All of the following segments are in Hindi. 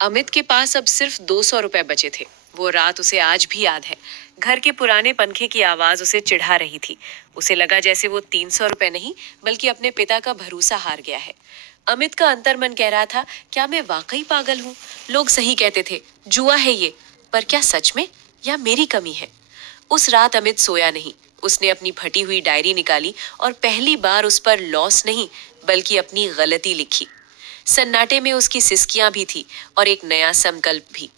अमित के पास अब सिर्फ 200 रुपए बचे थे। वो रात उसे आज भी याद है। घर के पुराने पंखे की आवाज उसे चिढ़ा रही थी। उसे लगा जैसे वो 300 रुपए नहीं बल्कि अपने पिता का भरोसा हार गया है। अमित का अंतर्मन कह रहा था, क्या मैं वाकई पागल हूँ? लोग सही कहते थे, जुआ है ये। पर क्या सच में, या मेरी कमी है? उस रात अमित सोया नहीं। उसने अपनी फटी हुई डायरी निकाली और पहली बार उस पर लॉस नहीं बल्कि अपनी गलती लिखी। सन्नाटे में उसकी सिसकियां भी थी और एक नया संकल्प भी।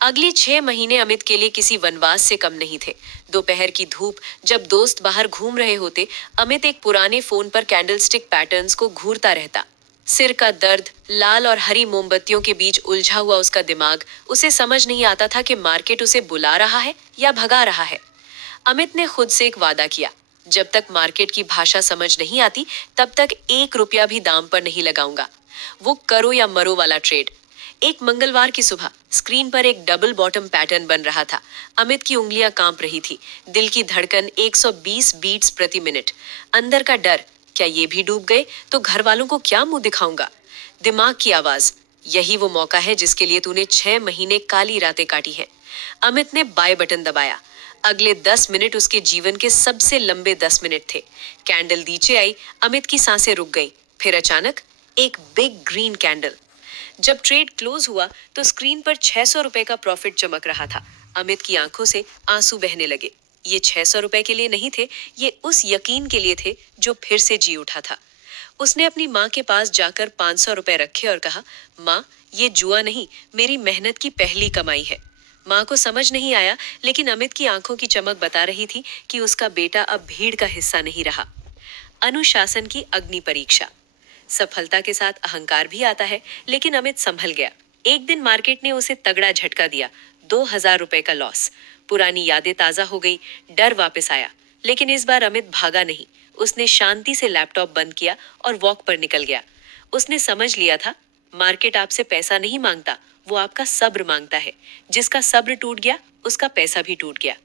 अगले 6 महीने अमित के लिए किसी वनवास से कम नहीं थे। दोपहर की धूप, जब दोस्त बाहर घूम रहे होते, अमित एक पुराने फोन पर कैंडलस्टिक पैटर्न्स को घूरता रहता। सिर का दर्द, लाल और हरी मोमबत्तियों के बीच उलझा हुआ उसका दिमाग। उसे समझ नहीं आता था कि मार्केट उसे बुला रहा है या भगा रहा है। अमित ने खुद से एक वादा किया, जब तक मार्केट की भाषा समझ नहीं आती तब तक 1 रुपया भी दाम पर नहीं लगाऊंगा। वो करो या मरो वाला ट्रेड। एक मंगलवार की सुबह स्क्रीन पर एक डबल बॉटम पैटर्न बन रहा था। अमित की उंगलियां कांप रही थी, दिल की धड़कन 120 बीट्स प्रति मिनट। अंदर का डर, क्या ये भी डूब गए तो घर वालों को क्या मुंह दिखाऊंगा? दिमाग की आवाज, यही वो मौका है जिसके लिए तूने 6 महीने काली रातें काटी हैं। अमित ने बाय बटन दबाया। अगले 10 मिनट उसके जीवन के सबसे लंबे 10 मिनट थे। कैंडल नीचे आई, अमित की सांसें रुक गईं। फिर अचानक एक बिग ग्रीन कैंडल। जब ट्रेड क्लोज हुआ तो स्क्रीन पर 600 रुपए का प्रॉफिट चमक रहा था। अमित की आंखों से आंसू बहने लगे। ये 600 रुपए के लिए नहीं थे, ये उस यकीन के लिए थे जो फिर से जी उठा था। उसने अपनी माँ के पास जाकर 500 रुपए रखे और कहा, माँ, ये जुआ नहीं, मेरी मेहनत की पहली कमाई है। माँ को समझ नहीं आया, लेकिन अमित की आंखों की चमक बता रही थी कि उसका बेटा अब भीड़ का हिस्सा नहीं रहा। अनुशासन की अग्नि परीक्षा। सफलता के साथ अहंकार भी आता है, लेकिन अमित संभल गया। एक दिन मार्केट ने उसे तगड़ा झटका दिया। 2000 रुपए का लॉस। पुरानी यादें ताजा हो गई, डर वापस आया। लेकिन इस बार अमित भागा नहीं। उसने शांति से लैपटॉप बंद किया और वॉक पर निकल गया। उसने समझ लिया था, मार्केट आपसे पैसा नहीं मांगता, वो आपका सब्र मांगता है। जिसका सब्र टूट गया, उसका पैसा भी टूट गया।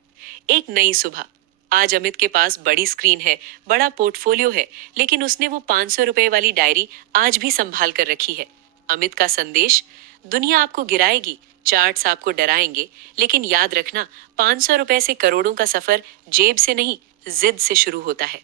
एक नई सुबह। आज अमित के पास बड़ी स्क्रीन है, बड़ा पोर्टफोलियो है, लेकिन उसने वो 500 रुपए वाली डायरी आज भी संभाल कर रखी है। अमित का संदेश, दुनिया आपको गिराएगी, चार्ट्स आपको डराएंगे, लेकिन याद रखना, 500 रुपए से करोड़ों का सफर जेब से नहीं, जिद से शुरू होता है।